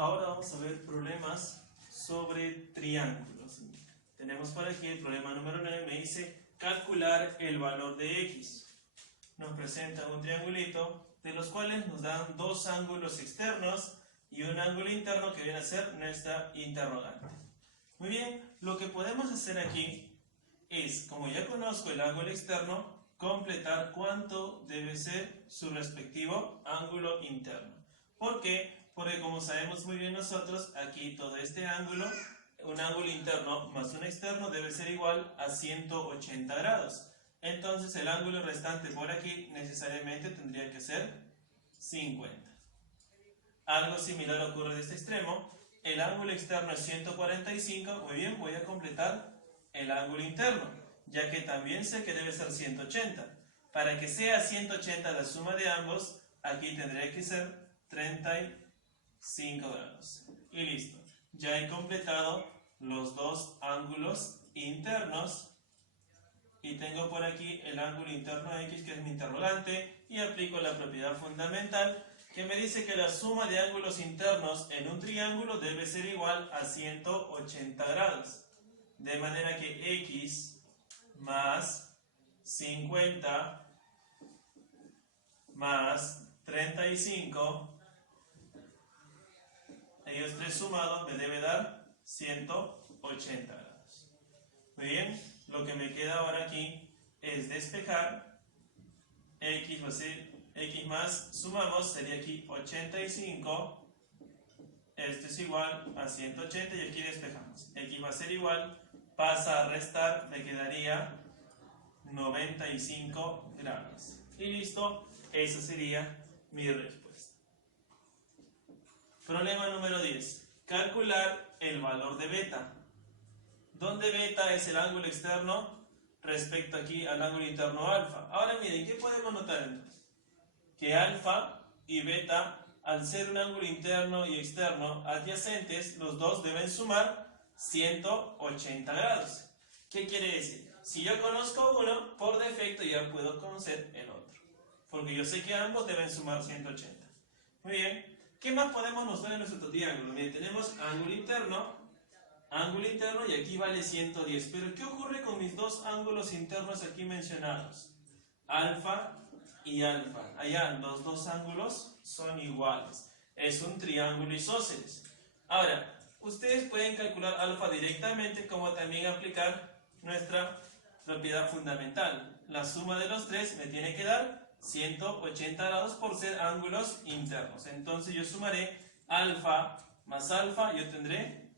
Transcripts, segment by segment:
Ahora vamos a ver problemas sobre triángulos. Tenemos por aquí el problema número 9, me dice calcular el valor de x. Nos presenta un triangulito de los cuales nos dan dos ángulos externos y un ángulo interno que viene a ser nuestra interrogante. Muy bien, lo que podemos hacer aquí es, como ya conozco el ángulo externo, completar cuánto debe ser su respectivo ángulo interno. ¿Por qué? Porque como sabemos muy bien nosotros, aquí todo este ángulo, un ángulo interno más un externo debe ser igual a 180 grados. Entonces el ángulo restante por aquí necesariamente tendría que ser 50. Algo similar ocurre de este extremo. El ángulo externo es 145, muy bien, voy a completar el ángulo interno, ya que también sé que debe ser 180. Para que sea 180 la suma de ambos, aquí tendría que ser 35 grados. Y listo. Ya he completado los dos ángulos internos y tengo por aquí el ángulo interno X, que es mi interrogante, y aplico la propiedad fundamental que me dice que la suma de ángulos internos en un triángulo debe ser igual a 180 grados. De manera que X más 50 más 35, ellos tres sumados me debe dar 180 grados. Muy bien, lo que me queda ahora aquí es despejar. X va a ser X más, sumamos, sería aquí 85. Esto es igual a 180 y aquí despejamos. X va a ser igual, pasa a restar, me quedaría 95 grados. Y listo, esa sería mi respuesta. Problema número 10. Calcular el valor de beta. Donde beta es el ángulo externo respecto aquí al ángulo interno alfa. Ahora miren, ¿qué podemos notar entonces? Que alfa y beta, al ser un ángulo interno y externo adyacentes, los dos deben sumar 180 grados. ¿Qué quiere decir? Si yo conozco uno, por defecto ya puedo conocer el otro, porque yo sé que ambos deben sumar 180. Muy bien, ¿qué más podemos mostrar en nuestro triángulo? Miren, tenemos ángulo interno y aquí vale 110. Pero ¿qué ocurre con mis dos ángulos internos aquí mencionados? Alfa y alfa. Allá los dos ángulos son iguales. Es un triángulo isósceles. Ahora, ustedes pueden calcular alfa directamente, como también aplicar nuestra propiedad fundamental. La suma de los tres me tiene que dar 180 grados por ser ángulos internos. Entonces yo sumaré alfa más alfa, yo tendré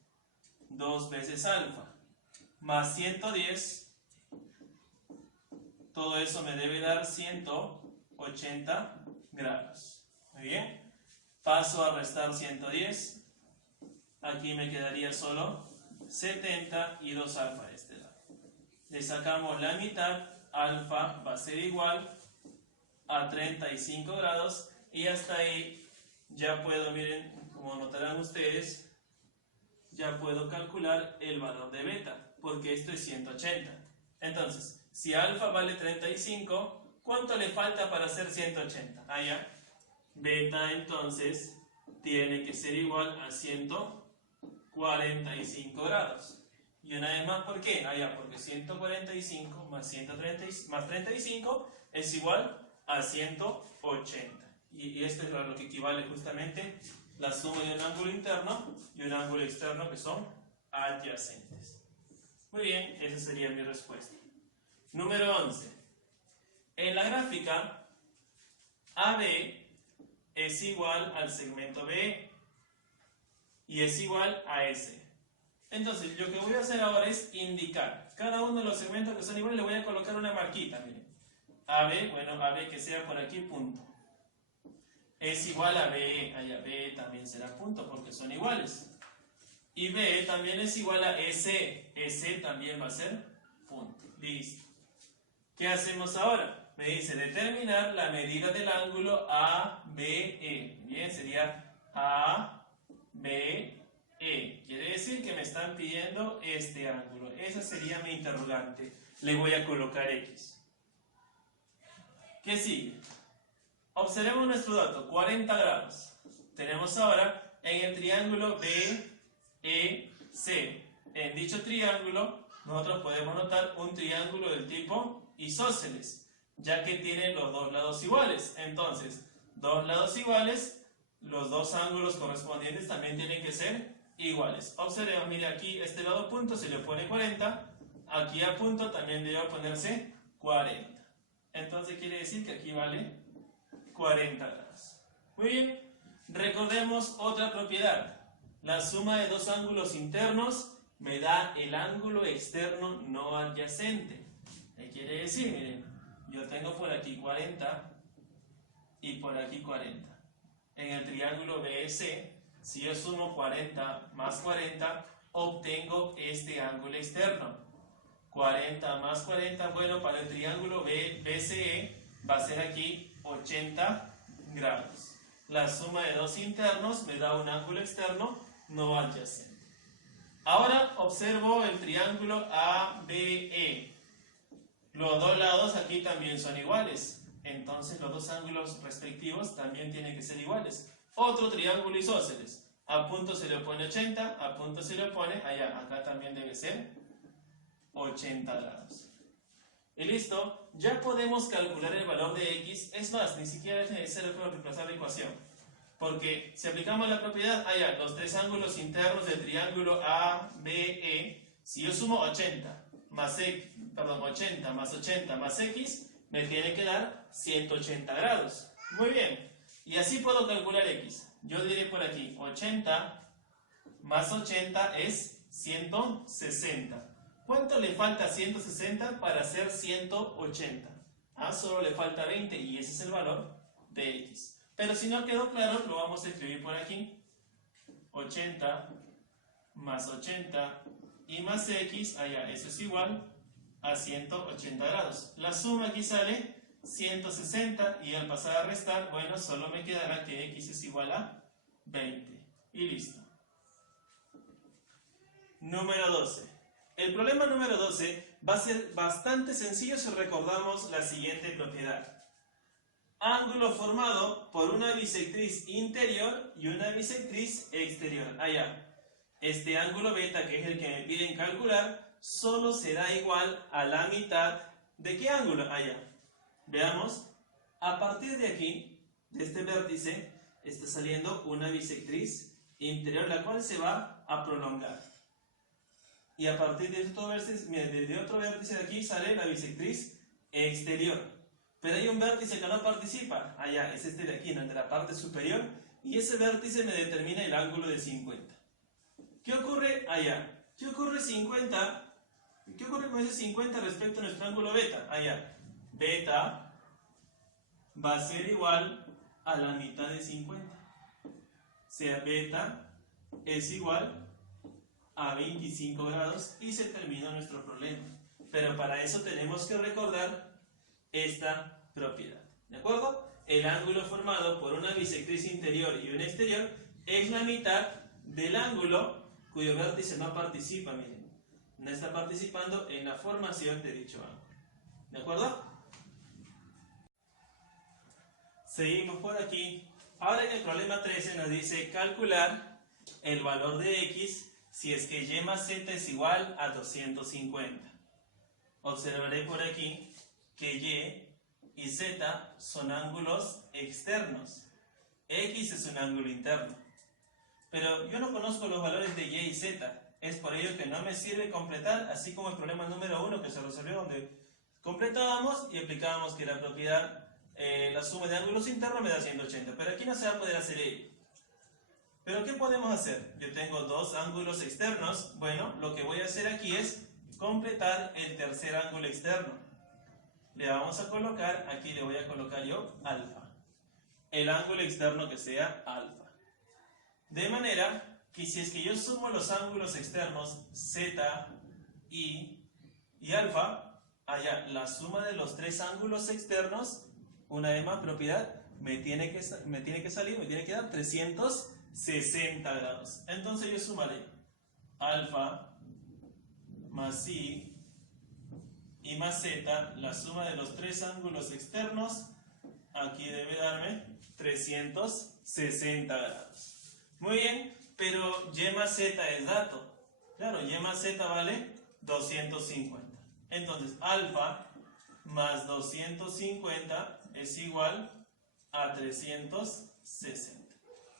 2 veces alfa, más 110, todo eso me debe dar 180 grados. Muy bien, paso a restar 110, aquí me quedaría solo 70 y 2 alfa de este lado. Le sacamos la mitad, alfa va a ser igual a 35 grados y hasta ahí ya puedo, miren, como notarán ustedes, ya puedo calcular el valor de beta, porque esto es 180. Entonces, si alfa vale 35, ¿cuánto le falta para hacer 180? Allá, beta entonces tiene que ser igual a 145 grados. Y una vez más, ¿por qué? Allá, porque 145 más 35 es igual a 180. Y esto es a lo que equivale justamente la suma de un ángulo interno y un ángulo externo que son adyacentes. Muy bien, esa sería mi respuesta. Número 11. En la gráfica, AB es igual al segmento BE y es igual a S. Entonces, lo que voy a hacer ahora es indicar cada uno de los segmentos que son iguales, le voy a colocar una marquita, miren. AB, bueno, AB que sea por aquí, punto. Es igual a BE, allá BE también será punto porque son iguales. Y BE también es igual a SE, SE también va a ser punto. Listo. ¿Qué hacemos ahora? Me dice determinar la medida del ángulo ABE. Bien, sería ABE. Quiere decir que me están pidiendo este ángulo. Esa sería mi interrogante. Le voy a colocar X. ¿Qué sigue? Observemos nuestro dato, 40 grados. Tenemos ahora en el triángulo BEC. En dicho triángulo, nosotros podemos notar un triángulo del tipo isósceles, ya que tiene los dos lados iguales. Entonces, dos lados iguales, los dos ángulos correspondientes también tienen que ser iguales. Observemos, mire aquí, este lado punto se le pone 40, aquí a punto también debe ponerse 40. Entonces quiere decir que aquí vale 40 grados. Muy bien, recordemos otra propiedad. La suma de dos ángulos internos me da el ángulo externo no adyacente. ¿Qué quiere decir? Miren, yo tengo por aquí 40 y por aquí 40. En el triángulo BEC, si yo sumo 40 más 40, obtengo este ángulo externo. 40 más 40, bueno, para el triángulo BCE va a ser aquí 80 grados. La suma de dos internos me da un ángulo externo no adyacente. Ahora observo el triángulo ABE. Los dos lados aquí también son iguales. Entonces los dos ángulos respectivos también tienen que ser iguales. Otro triángulo isósceles. A punto se le pone 80, a punto se le pone, allá, acá también debe ser 80 grados. Y listo, ya podemos calcular el valor de x. Es más, ni siquiera es necesario reemplazar la ecuación. Porque si aplicamos la propiedad, allá, los tres ángulos internos del triángulo ABE, si yo sumo 80 más 80 más 80 más x, me tiene que dar 180 grados. Muy bien, y así puedo calcular x. Yo diré por aquí, 80 más 80 es 160. ¿Cuánto le falta a 160 para hacer 180? Solo le falta 20 y ese es el valor de x. Pero si no quedó claro, lo vamos a escribir por aquí. 80 más 80 y más x, allá, eso es igual a 180 grados. La suma aquí sale 160 y al pasar a restar, bueno, solo me quedará que x es igual a 20. Y listo. Número 12. El problema número 12 va a ser bastante sencillo si recordamos la siguiente propiedad. Ángulo formado por una bisectriz interior y una bisectriz exterior. Allá. Este ángulo beta, que es el que me piden calcular, solo será igual a la mitad ¿de qué ángulo? Allá. Veamos. A partir de aquí, de este vértice, está saliendo una bisectriz interior, la cual se va a prolongar. Y a partir de otro vértice, miren, desde otro vértice de aquí sale la bisectriz exterior. Pero hay un vértice que no participa, allá, es este de aquí, de la parte superior, y ese vértice me determina el ángulo de 50. ¿Qué ocurre allá? ¿Qué ocurre 50? ¿Qué ocurre con ese 50 respecto a nuestro ángulo beta? Allá, beta va a ser igual a la mitad de 50. O sea, beta es igual a 25 grados y se termina nuestro problema. Pero para eso tenemos que recordar esta propiedad, ¿de acuerdo? El ángulo formado por una bisectriz interior y una exterior es la mitad del ángulo cuyo vértice no participa, miren, no está participando en la formación de dicho ángulo, ¿de acuerdo? Seguimos por aquí. Ahora en el problema 13 nos dice calcular el valor de x si es que y más z es igual a 250. Observaré por aquí que y z son ángulos externos. X es un ángulo interno. Pero yo no conozco los valores de y y z. Es por ello que no me sirve completar, así como el problema número 1 que se resolvió donde completábamos y aplicábamos que la propiedad, la suma de ángulos internos me da 180. Pero aquí no se va a poder hacer ello. ¿Pero qué podemos hacer? Yo tengo dos ángulos externos. Bueno, lo que voy a hacer aquí es completar el tercer ángulo externo. Le vamos a colocar, aquí le voy a colocar yo alfa. El ángulo externo que sea alfa. De manera que si es que yo sumo los ángulos externos z, y alfa, allá, la suma de los tres ángulos externos, una vez más propiedad, me tiene que dar 360 grados. Entonces yo sumaré alfa más i y más z, la suma de los tres ángulos externos, aquí debe darme 360 grados. Muy bien, pero y más z es dato. Claro, y más z vale 250. Entonces, alfa más 250 es igual a 360.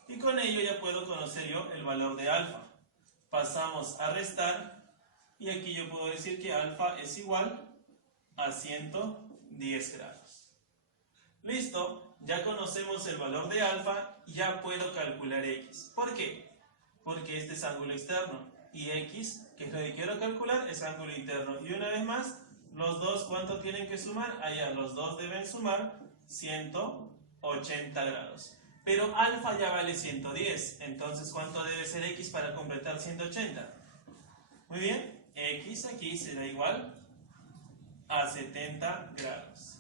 Y con ello ya puedo conocer yo el valor de alfa. Pasamos a restar y aquí yo puedo decir que alfa es igual a 110 grados. Listo, ya conocemos el valor de alfa, ya puedo calcular x. ¿Por qué? Porque este es ángulo externo y x, que es lo que quiero calcular, es ángulo interno. Y una vez más, los dos, ¿cuánto tienen que sumar? Allá, los dos deben sumar 180 grados. Pero alfa ya vale 110, entonces ¿cuánto debe ser x para completar 180? Muy bien, x aquí será igual a 70 grados.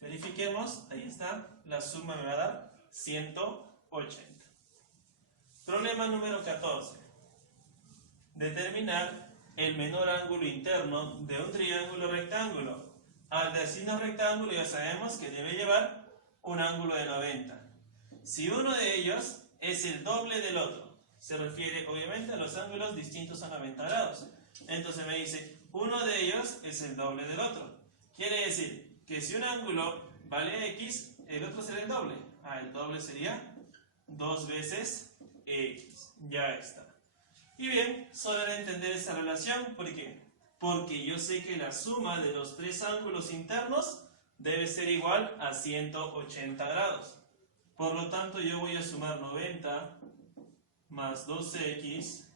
Verifiquemos, ahí está, la suma me va a dar 180. Problema número 14. Determinar el menor ángulo interno de un triángulo rectángulo. Al decirnos rectángulo ya sabemos que debe llevar un ángulo de 90. Si uno de ellos es el doble del otro, se refiere obviamente a los ángulos distintos a 90 grados. Entonces me dice, uno de ellos es el doble del otro. Quiere decir que si un ángulo vale x, el otro será el doble. El doble sería 2 veces x. Ya está. Y bien, solo de entender esta relación, ¿por qué? Porque yo sé que la suma de los tres ángulos internos debe ser igual a 180 grados. Por lo tanto, yo voy a sumar 90 más 2x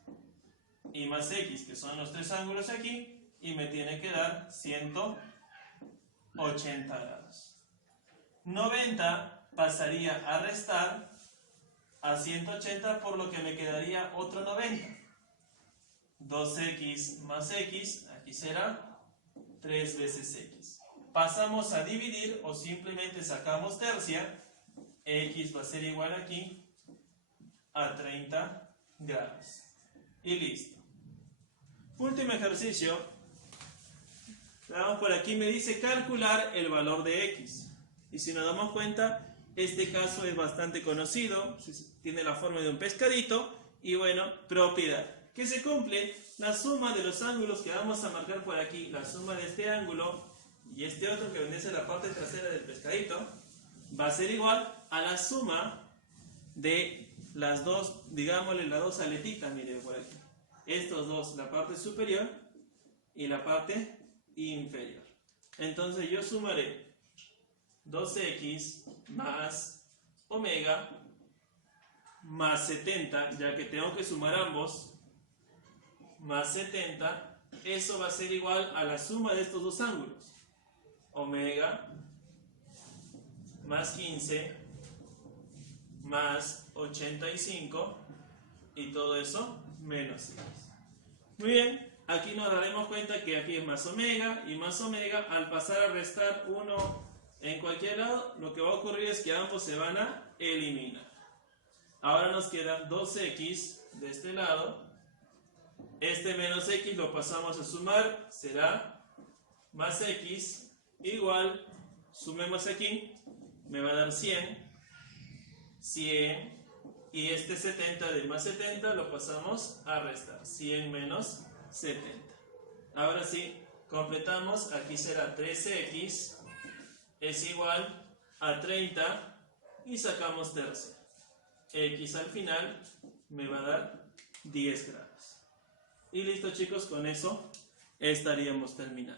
y más x, que son los tres ángulos aquí, y me tiene que dar 180 grados. 90 pasaría a restar a 180, por lo que me quedaría otro 90. 2x más x, aquí será 3 veces x. Pasamos a dividir o simplemente sacamos tercia. X va a ser igual aquí a 30 grados. Y listo. Último ejercicio. Vamos por aquí, me dice calcular el valor de x. Y si nos damos cuenta, este caso es bastante conocido. Tiene la forma de un pescadito. Y bueno, propiedad. ¿Qué se cumple? La suma de los ángulos que vamos a marcar por aquí, la suma de este ángulo y este otro que vendría a ser la parte trasera del pescadito, va a ser igual a la suma de las dos, digámosle las dos aletitas, miren por aquí. Estos dos, la parte superior y la parte inferior. Entonces yo sumaré 2x más omega más 70, ya que tengo que sumar ambos, más 70, eso va a ser igual a la suma de estos dos ángulos. Omega más 15 más 85 y todo eso menos x. Muy bien, aquí nos daremos cuenta que aquí es más omega y más omega. Al pasar a restar uno en cualquier lado, lo que va a ocurrir es que ambos se van a eliminar. Ahora nos queda 2x de este lado. Este menos x lo pasamos a sumar, será más x igual, sumemos aquí, me va a dar 100, y este 70 del más 70 lo pasamos a restar, 100 menos 70. Ahora sí, completamos, aquí será 13x es igual a 30 y sacamos tercia. X al final me va a dar 10 grados. Y listo chicos, con eso estaríamos terminando.